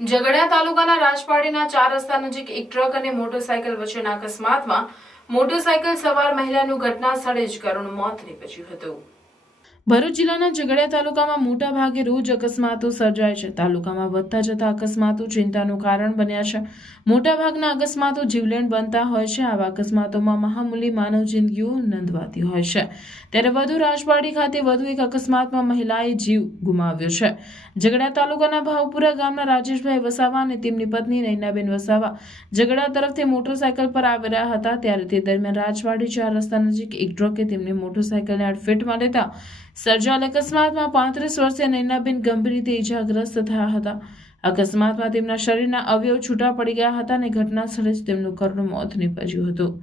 ઝઘડિયા તાલુકાના રાજપાડીના 4 રસ્તા નજીક એક ટ્રક અને મોટરસાયકલ વચ્ચેના અકસ્માતમાં મોટરસાયકલ સવાર મહિલાનું ઘટના સ્થળે જ કરુણ મોત નીપજ્યું હતું। ભરૂચ જિલ્લાના ઝઘડિયા તાલુકામાં મોટા ભાગે રોજ અકસ્માતો સર્જાય છે। તાલુકામાં વધતા જતા અકસ્માતો ચિંતાનું કારણ બન્યા છે। મોટાભાગના અકસ્માતો જીવલેણ બનતા હોય છે। આવા અકસ્માતોમાં મહામૂલી માનવ જિંદગીઓ નંદવાતી હોય છે। ત્યારે વધુ રાજપાડી ખાતે વધુ એક અકસ્માતમાં મહિલાએ જીવ ગુમાવ્યો છે। ઝઘડિયા તાલુકાના ભાવપુરા ગામના રાજેશભાઈ વસાવા અને તેમની પત્ની નૈનાબેન વસાવા ઝઘડિયા તરફથી મોટરસાયકલ પર આવી રહ્યા હતા। ત્યારે તે દરમિયાન રાજપાડી 4 રસ્તા નજીક એક ટ્રકે તેમની મોટરસાયકલને અડફેટમાં લેતા સર્જાયેલ અકસ્માતમાં 35 વર્ષીય નૈનાબેન ગંભીર રીતે ઇજાગ્રસ્ત થયા હતા। અકસ્માતમાં તેમના શરીરના અવયવ છૂટા પડી ગયા હતા અને ઘટના સ્થળે જ તેમનું કરુણ મોત નીપજ્યું હતું।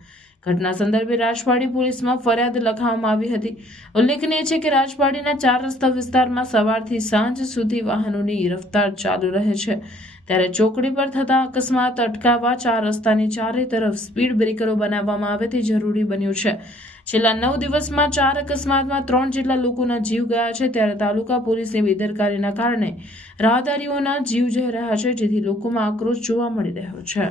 ઘટના સંદર્ભે રાજપાડી પોલીસમાં ફરિયાદ લખાવવામાં આવી હતી। ઉલ્લેખનીય છે કે રાજપાડીના 4 રસ્તા વિસ્તારમાં સવારથી સાંજ સુધી વાહનોની રફતાર ચાલુ રહે છે। ત્યારે ચોકડી પર થતા અકસ્માત અટકાવવા 4 રસ્તાની ચારે તરફ સ્પીડ બ્રેકરો બનાવવામાં આવે તે જરૂરી બન્યું છે। છેલ્લા 9 દિવસમાં 4 અકસ્માતમાં 3 જેટલા લોકોના જીવ ગયા છે। ત્યારે તાલુકા પોલીસની બેદરકારીના કારણે રાહદારીઓના જીવ જઈ રહ્યા છે, જેથી લોકોમાં આક્રોશ જોવા મળી રહ્યો છે।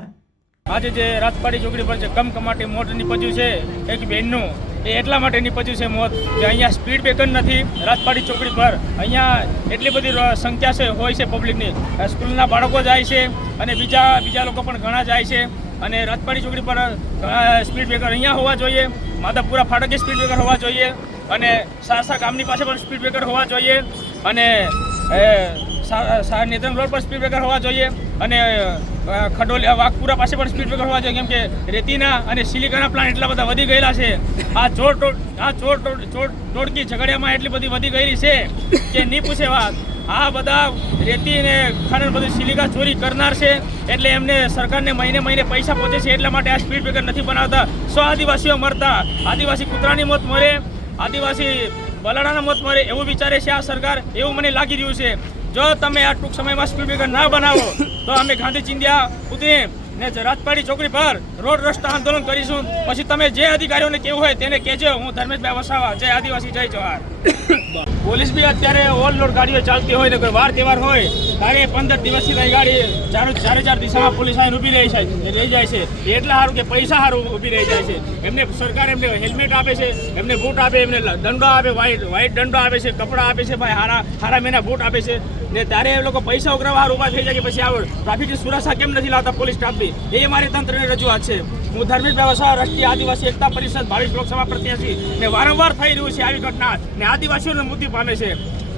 આજે જે રાજપાડી ચોકડી પર જે કમકમાટી મોત નીપજ્યું છે એક બહેનનું, એ એટલા માટે નીપજ્યું છે મોત કે અહીંયા સ્પીડ બ્રેકર નથી રાજપાડી ચોકડી પર। અહીંયા એટલી બધી સંખ્યા હોય છે પબ્લિકની, સ્કૂલના બાળકો જાય છે અને બીજા લોકો પણ ઘણા જાય છે। અને રાજપાડી ચોકડી પર સ્પીડ બ્રેકર અહીંયા હોવા જોઈએ, માધાપુરા ફાટકે સ્પીડ બ્રેકર હોવા જોઈએ, અને સાસા ગામની પાસે પણ સ્પીડ બ્રેકર હોવા જોઈએ, અને નેત્રંગ રોડ પર સ્પીડ બ્રેકર હોવા જોઈએ, અને ખડોલિયા વાઘપુરા પાસે પણ સ્પીડ બ્રેકર હોવા જોઈએ। કેમ કે રેતીના અને સિલિકાના પ્લાન્ટ એટલા બધા વધી ગયેલા છે। આ ચોર ટોળકી ઝઘડિયામાં એટલી બધી વધી ગયેલી છે કે નહીં પૂછે વાત। આ બધા રેતી અને ખાણ બધું સિલિકા ચોરી કરનાર છે, એટલે એમને સરકારને મહિને પૈસા પહોંચે છે, એટલા માટે આ સ્પીડ બ્રેકર નથી બનાવતા। 100 આદિવાસીઓ મરતા, આદિવાસી કૂતરાની મોત મરે, આદિવાસી બલાડાના મોત મરે એવું વિચારે છે આ સરકાર, એવું મને લાગી રહ્યું છે। જો તમે આ ટૂંક સમયમાં સ્પીડ બ્રેકર ના બનાવો તો અમે ગાંધી ચિંધ્યા ઉતરી ને રાજપાડી ચોકડી પર રોડ રસ્તા આંદોલન કરીશું। પછી તમે જે અધિકારીઓને કેવું હોય તેને કહેજો। હું ધર્મેશભાઈ વસાવા, જય આદિવાસી જય જવાહર। પોલીસ બી અત્યારે ઓવરલોડ ગાડીઓ ચાલતી હોય ને કોઈ વાર તહેવાર હોય ત્યારે 15 દિવસથી રહી ગાડી ચારે દિશામાં પોલીસ આવીને ઊભી રહી જાય છે। એટલા સારું કે પૈસા સારું ઊભી રહી જાય છે। એમને સરકાર એમને હેલ્મેટ આપે છે, એમને બૂટ આપે, એમને દંડો આપે, વ્હાઈટ દંડો આપે છે, કપડાં આપે છે, ભાઈ હારા મેના બૂટ આપે છે ને ત્યારે એ લોકો પૈસા ઉઘરાવવા ઊભા થઈ જાય કે પછી આવડ ટ્રાફિકની સુરક્ષા કેમ નથી લાવતા પોલીસ સ્ટાફની, એ મારી તંત્રની રજૂઆત છે। હું ધર્મેશભાઈ વસાવા, રાષ્ટ્રીય આદિવાસી એકતા પરિષદ 22 લોકસભા પ્રત્યાશી ને વારંવાર થઈ રહ્યું છે આવી ઘટના ને આદિવાસીઓને મૃત્યુ પામે છે।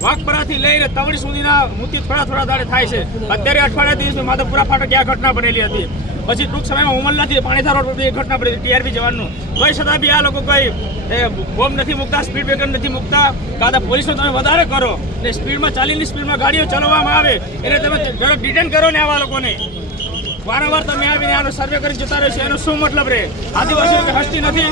વાઘપરાથી લઈને તવડી સુધીના મૃત્યુ થોડા દાડે થાય છે। અત્યારે અઠવાડિયા દિવસમાં માધવપુરા ફાટકે આ ઘટના બનેલી હતી। પછી ટૂંક સમયમાં ઉમરલાથી પાણીથા રોડ પર ઘટના બની ટીઆરપી જવાનનું, કોઈ છતાં બી આ લોકો કોઈ બોમ્બ નથી મૂકતા, સ્પીડ બ્રેકર નથી મૂકતા। કાં પોલીસનો તમે વધારે કરો ને સ્પીડમાં ચાલીની સ્પીડમાં ગાડીઓ ચલાવવામાં આવે એટલે તમે ઝડપ ડિટેન કરો ને આવા લોકોને। વારંવાર તમે આવીને આનો સર્વે કરી જતા રહેશો, એનો શું મતલબ રહે? આદિવાસીઓ હસ્તી નથી।